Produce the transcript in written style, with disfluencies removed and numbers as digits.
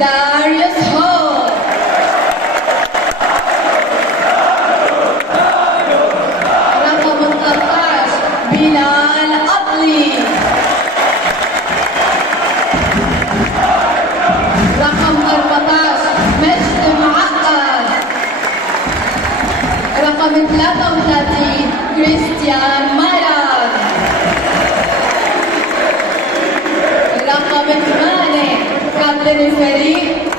داريوس هول. رقم 13 بلال أطلي. رقم 14 مجد معقد. رقم 33 كريستيان مايران. رقم 8 كابتن الفريق